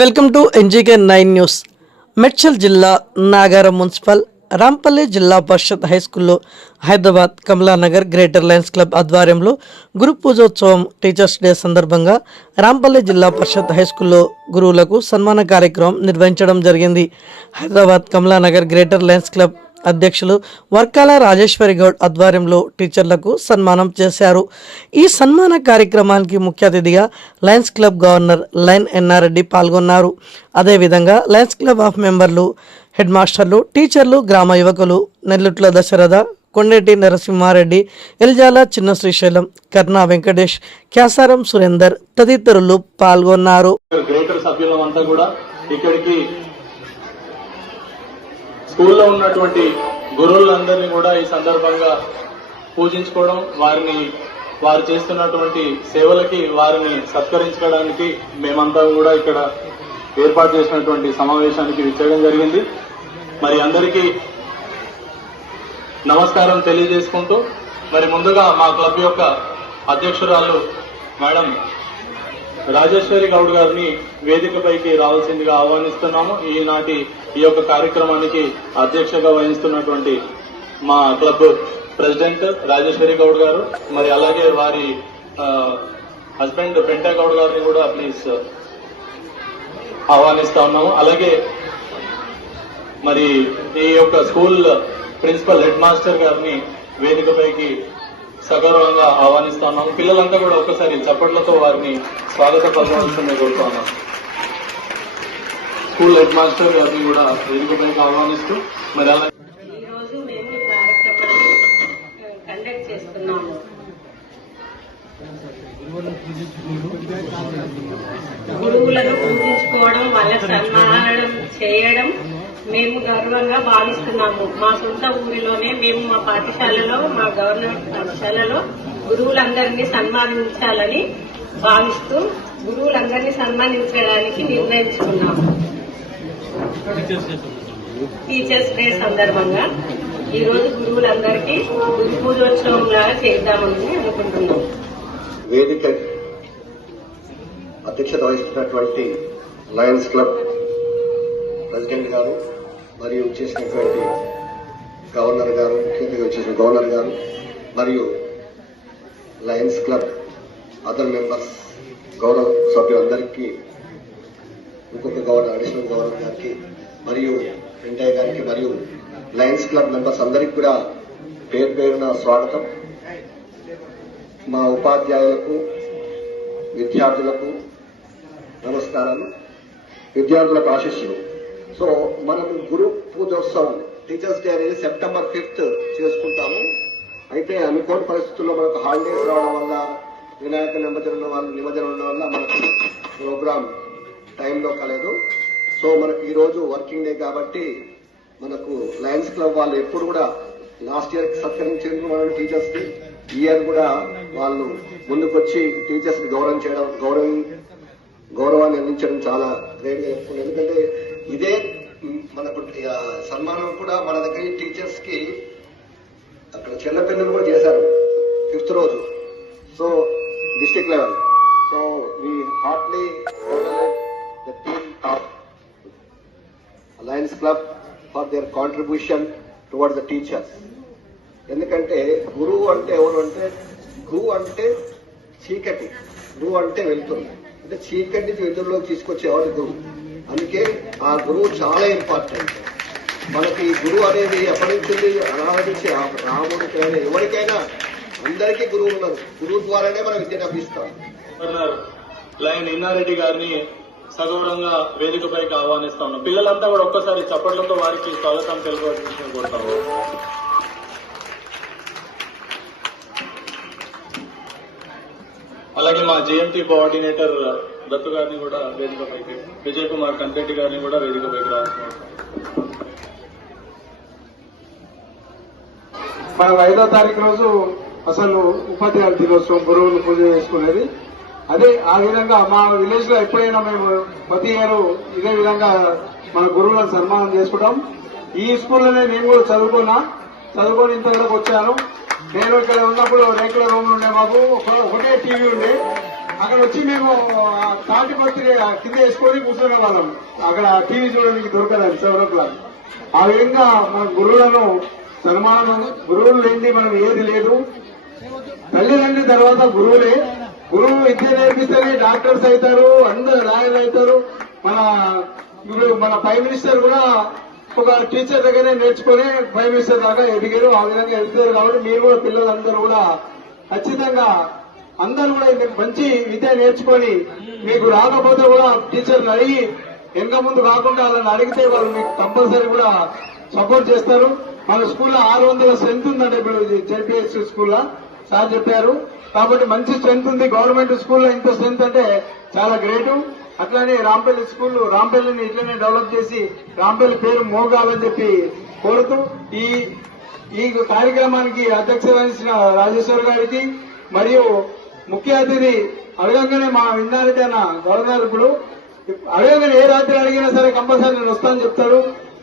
Welcome to NGK 9 news. Medchal జిల్లా Nagaram municipal Rampalli జిల్లా పరిషత్ high స్కూల్లో Hyderabad Kamalanagar greater Lions club ఆధ్వర్యంలో గురు పూజోత్సవం టీచర్స్ డే సందర్భంగా రాంపల్లి జిల్లా పరిషత్ హై స్కూల్లో గురువులకు సన్మాన కార్యక్రమం నిర్వహించడం జరిగింది. Hyderabad Kamalanagar greater Lions club అధ్యక్షులు వర్కాల రాజేశ్వరి గౌడ్ ఆధ్వర్యంలో టీచర్లకు సన్మానం చేశారు. ఈ సన్మాన కార్యక్రమానికి ముఖ్య అతిథిగా Lions club governor lion Ennareddy పాల్గొన్నారు. అదేవిధంగా లయన్స్ క్లబ్ ఆఫ్ మెంబర్లు, హెడ్ మాస్టర్లు, టీచర్లు, గ్రామ యువకులు, నెల్లుట్ల దశరథ, కొండేటి నరసింహారెడ్డి, ఎల్జాల చిన్న శ్రీశైలం, కర్ణా వెంకటేష్, క్యాసారం సురేందర్ తదితరులు పాల్గొన్నారు. స్కూల్లో ఉన్నటువంటి గురువులందరినీ కూడా ఈ సందర్భంగా పూజించుకోవడం, వారు చేస్తున్నటువంటి సేవలకి వారిని సత్కరించుకోవడానికి మేమంతా కూడా ఇక్కడ ఏర్పాటు చేసినటువంటి సమావేశానికి విచ్చేయడం జరిగింది. మరి అందరికీ నమస్కారం తెలియజేసుకుంటూ మరి ముందుగా మా క్లబ్ యొక్క అధ్యక్షురాలు మేడం రాజేశ్వరి గౌడ్ గారిని వేదికపైకి రావాల్సిందిగా ఆహ్వానిస్తున్నాము. ఈనాటి ఈ యొక్క కార్యక్రమానికి అధ్యక్షగా వహిస్తున్నటువంటి మా క్లబ్ ప్రెసిడెంట్ రాజేశ్వరి గౌడ్ గారు, మరి అలాగే వారి హస్బెండ్ పెంటా గౌడ్ గారిని కూడా ప్లీజ్ ఆహ్వానిస్తా ఉన్నాము. అలాగే మరి ఈ యొక్క స్కూల్ ప్రిన్సిపల్ హెడ్ మాస్టర్ గారిని వేదికపైకి సగౌరవంగా ఆహ్వానిస్తున్నాము. పిల్లలంతా కూడా ఒక్కసారి చప్పట్లతో వారిని స్వాగత పలకవలసిందిగా కోరుతా ఉన్నాం. స్కూల్ హెడ్ మాస్టర్ గారిని కూడా వేదికపైకి ఆహ్వానిస్తూ మరి అలా ఈరోజు మేము కార్యక్రమాన్ని కండక్ట్ చేస్తున్నాము. గురువులను పూజించుకోవడం, వాళ్ళ సన్మానం చేయడం మేము గర్వంగా భావిస్తున్నాము. మా సొంత ఊరిలోనే మేము మా పాఠశాలలో, మా గవర్నమెంట్ పాఠశాలలో గురువులందరినీ సన్మానించాలని భావిస్తూ గురువులందరినీ సన్మానించడానికి నిర్ణయించుకున్నాము. టీచర్స్ డే సందర్భంగా ఈరోజు గురువులందరికీ గురు పూజోత్సవం లాగా చేద్దామని అనుకుంటున్నాం. వేదిక అధ్యక్షత వహిస్తున్నటువంటి లయన్స్ క్లబ్ ప్రెసిడెంట్ గారు మరియు చేసినటువంటి గవర్నర్ గారు, ముఖ్యంగా వచ్చేసిన గవర్నర్ గారు మరియు లయన్స్ క్లబ్ అదర్ మెంబర్స్, గౌరవ సభ్యులందరికీ, ఇంకొక గవర్నర్, అడిషనల్ గవర్నర్ గారికి మరియు వెంకయ్య గారికి మరియు లయన్స్ క్లబ్ మెంబర్స్ అందరికీ కూడా పేరు పేరున స్వాగతం. మా ఉపాధ్యాయులకు, విద్యార్థులకు నమస్కారాలు, విద్యార్థులకు ఆశీస్సులు. సో మనము గురు పూజోత్సవం టీచర్స్ డే అనేది September 5th చేసుకుంటాము. అయితే అనుకోని పరిస్థితుల్లో మనకు హాలిడేస్ రావడం వల్ల, వినాయక నిమజ్జనం ఉండడం వల్ల మనకు ప్రోగ్రామ్ టైంలో కలదు. సో మనకు ఈ రోజు వర్కింగ్ డే కాబట్టి మనకు లయన్స్ క్లబ్ వాళ్ళు ఎప్పుడు కూడా లాస్ట్ ఇయర్ సత్కరించేందుకు మనం టీచర్స్ కి, ఈ ఇయర్ కూడా వాళ్ళు ముందుకొచ్చి టీచర్స్ కి గౌరవాన్ని అందించడం చాలా గ్రేట్ గా చెప్పుకున్నాం. ఎందుకంటే ఇదే మనకు సన్మానం కూడా మన దగ్గర టీచర్స్ కి అక్కడ చెల్లపిల్లలు కూడా చేశారు 5th రోజు. So district level. So we heartily the team of Lions Club for their contribution towards the teachers. ఎందుకంటే గురువు అంటే ఎవరు అంటే, గురువు అంటే చీకటి, గురువు అంటే వెళ్తుంది, అంటే చీకటి నుంచి వెలుతురులోకి తీసుకొచ్చేవాడు గురువు. అందుకే ఆ గురువు చాలా ఇంపార్టెంట్. మనకి గురువు అనేది ఎప్పటి నుంచి అనావరించి రాముడికి ఎవరికైనా అందరికీ గురువు ఉన్నారు. గురువు ద్వారానే మనం విద్యను అభ్యసిస్తాం. లైన్ ఎన్నారెడ్డి గారిని సగౌరవంగా వేదికపైకి ఆహ్వానిస్తా ఉన్నాం. పిల్లలంతా కూడా ఒక్కసారి చప్పట్లతో వారికి స్వాగతం తెలుపవలసిందిగా కోరుతాము. అలాగే మా జేఎంటీ కోఆర్డినేటర్ దత్తు గారిని కూడా వేదికపైకి, విజయ్ కుమార్ కంపెట్టి గారిని కూడా వేదికపైకి రావాల్సిన మనం 5వ తారీఖు రోజు అసలు ఉపాధ్యాయుల దినోత్సవం, గురువులు పూజ చేసుకునేది. అదే ఆ విధంగా మా విలేజ్ లో ఎప్పుడైనా మేము ప్రతి ఇయర్ ఇదే విధంగా మన గురువులను సన్మానం చేసుకుంటాం. ఈ స్కూల్లోనే నేను కూడా చదువుకొని ఇంతవరకు వచ్చాను. నేను ఇక్కడ ఉన్నప్పుడు రేకుల రూమ్ ఉండే, మాకు ఒకటే టీవీ ఉండే. అక్కడ వచ్చి మేము తాటిపత్రి కింద వేసుకొని కూర్చునే వాళ్ళం. అక్కడ టీవీ చూడడానికి దొరకలేదు 7 o'clock. ఆ విధంగా మన గురువులను సన్మానం, గురువులు లేని మనం ఏది లేదు. తల్లిదండ్రి తర్వాత గురువులే. గురువు విద్య నేర్పిస్తేనే డాక్టర్స్ అవుతారు, అందరు లాయర్లు అవుతారు. ఇప్పుడు మన ప్రైమ్ మినిస్టర్ కూడా ఒక టీచర్ దగ్గరే నేర్చుకుని ప్రైమ్ మినిస్టర్ దాకా ఎదిగారు. ఆ విధంగా ఎదుగుతారు. కాబట్టి మీరు కూడా పిల్లలందరూ కూడా ఖచ్చితంగా అందరూ కూడా మంచి విద్య నేర్చుకొని మీకు రాకపోతే కూడా టీచర్ని అడిగి వెనక ముందు కాకుండా వాళ్ళని అడిగితే వాళ్ళు మీకు కంపల్సరీ కూడా సపోర్ట్ చేస్తారు. మన స్కూల్లో 600 స్ట్రెంత్ ఉందండి ఇప్పుడు జెడ్పీఎస్ స్కూల్లో సార్ చెప్పారు. కాబట్టి మంచి స్ట్రెంత్ ఉంది. గవర్నమెంట్ స్కూల్లో ఇంత స్ట్రెంత్ అంటే చాలా గ్రేట్. అట్లానే రాంపల్లి స్కూల్, రాంపల్లిని ఇట్లనే డెవలప్ చేసి రాంపల్లి పేరు మోగాలని చెప్పి కోరుతూ ఈ కార్యక్రమానికి అధ్యక్ష వహించిన రాజేశ్వర్ గారికి మరియు ముఖ్య అతిథి అడగంగానే మా విన్నారెడ్డి అన్న గవర్నర్ ఇప్పుడు అడగగానే ఏ రాత్రి అడిగినా సరే కంపల్సరీ నేను వస్తానని చెప్తాడు.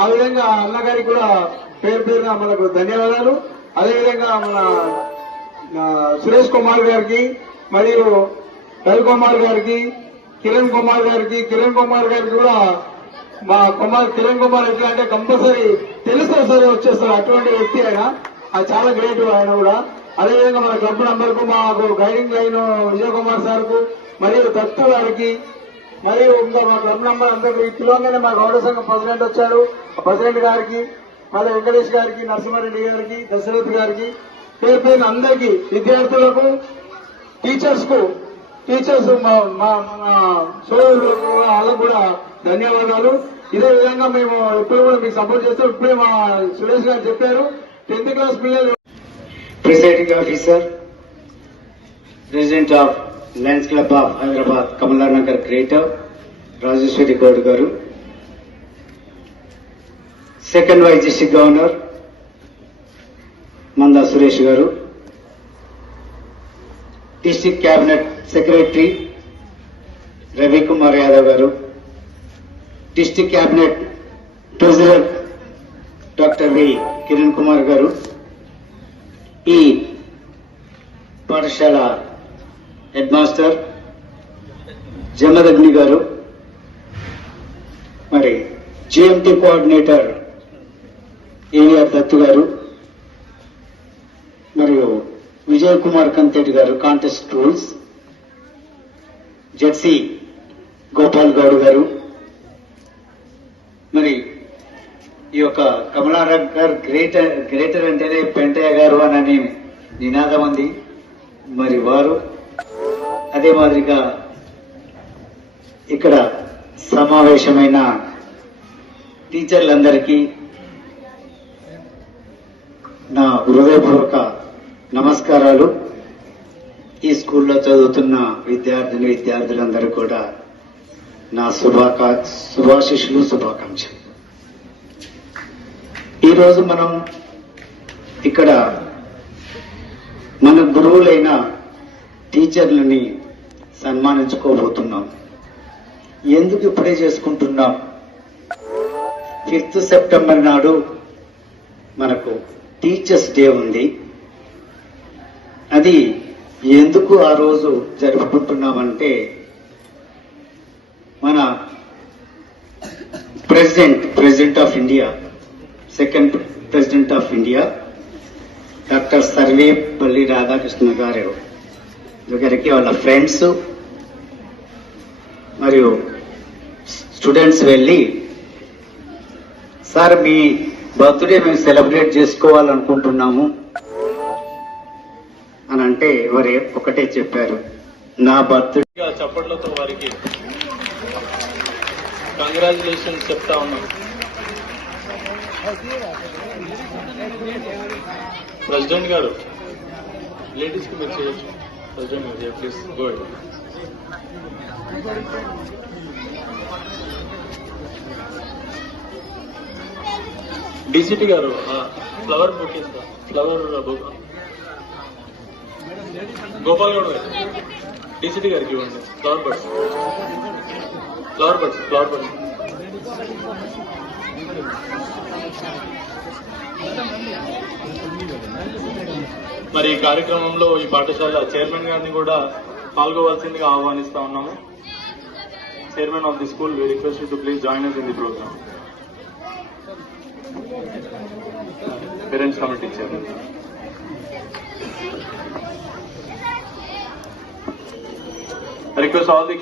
ఆ విధంగా అన్నగారికి కూడా పేరు పేరున మనకు ధన్యవాదాలు. అదేవిధంగా మన సురేష్ కుమార్ గారికి మరియు రవికుమార్ గారికి, కిరణ్ కుమార్ గారికి కూడా మా కిరణ్ కుమార్ ఎట్లా అంటే కంపల్సరీ తెలిస్తే సరే వచ్చేస్తారు. అటువంటి వ్యక్తి ఆయన, అది చాలా గ్రేట్ ఆయన కూడా. అదేవిధంగా మన క్లబ్ నంబర్కు మాకు గైడింగ్ లైన్ విజయ్ కుమార్ సార్కు మరియు దత్తు గారికి మరియు ఇంకా మా క్లబ్ నంబర్ అందరికీ ఈ పిలవగానే మా గౌడ సంఘం ప్రెసిడెంట్ వచ్చాడు. ప్రెసిడెంట్ గారికి, మళ్ళీ వెంకటేష్ గారికి, నరసింహారెడ్డి గారికి, దశరథ్ గారికి, పేరు పేరు అందరికీ, విద్యార్థులకు, టీచర్స్ మా సోదరులకు వాళ్ళకు కూడా ధన్యవాదాలు. ఇదే విధంగా మేము ఎప్పుడు కూడా మీకు సపోర్ట్ చేస్తాం. ఇప్పుడే మా సురేష్ గారు చెప్పారు 10th class పిల్లలు. Presiding Officer, President of Lions Club of Hyderabad, Kamalanagar Greater, Rajeshwari Gaud Garu, Second Vice District Governor, Manda Suresh Garu, District Cabinet Secretary, Ravi Kumar Yadav Garu, District Cabinet President, Dr. V. Kiran Kumar Garu, ఈ పాఠశాల head master Jamadagni గారు, మరి GMT coordinator AVR Dattu గారు, మరియు విజయ్ కుమార్ కంతేటి గారు contest rules, ZC Gopal Goud గారు, మరి ఈ యొక్క కమలానగర్ గ్రేటర్ అంటేనే పెంటయ్య గారు అని నినాదం ఉంది. మరి వారు అదే మాదిరిగా ఇక్కడ సమావేశమైన టీచర్లందరికీ నా హృదయపూర్వక నమస్కారాలు. ఈ స్కూల్లో చదువుతున్న విద్యార్థులందరూ కూడా నా శుభాశిష్యులు, శుభాకాంక్షలు. ఈరోజు మనం ఇక్కడ మన గురువులైన టీచర్లని సన్మానించుకోబోతున్నాం. ఎందుకు ఇప్పుడే చేసుకుంటున్నాం? 5th September నాడు మనకు టీచర్స్ డే ఉంది. అది ఎందుకు ఆ రోజు జరుపుకుంటున్నామంటే, మన president of India, second president of India doctor Sarvepalli Radhakrishna గారు దగ్గరికి వాళ్ళ ఫ్రెండ్స్ మరియు స్టూడెంట్స్ వెళ్ళి, సార్ మీ బర్త్డే మేము సెలబ్రేట్ చేసుకోవాలనుకుంటున్నాము అని అంటే వారు ఒకటే చెప్పారు, నా బర్త్డే. చప్పట్లతో వారికి కంగ్రాచులేషన్స్ చెప్తా ఉన్నాం. ప్రెసిడెంట్ గారు లేడీస్ కి మీరు చేయొచ్చు. ప్రెసిడెంట్ గారు ప్లీజ్ గో అహెడ్. డీసీటీ గారు flower bouquet, flower Gopal Goud గారు డీసీటీ గారికి ఇవ్వండి. Flower birds. మరి ఈ కార్యక్రమంలో ఈ పాఠశాల చైర్మన్ గారిని కూడా పాల్గొవలసిందిగా ఆహ్వానిస్తా ఉన్నాము. Chairman of the school, we request you to please join us in the program. Parents committee chairman. I request all the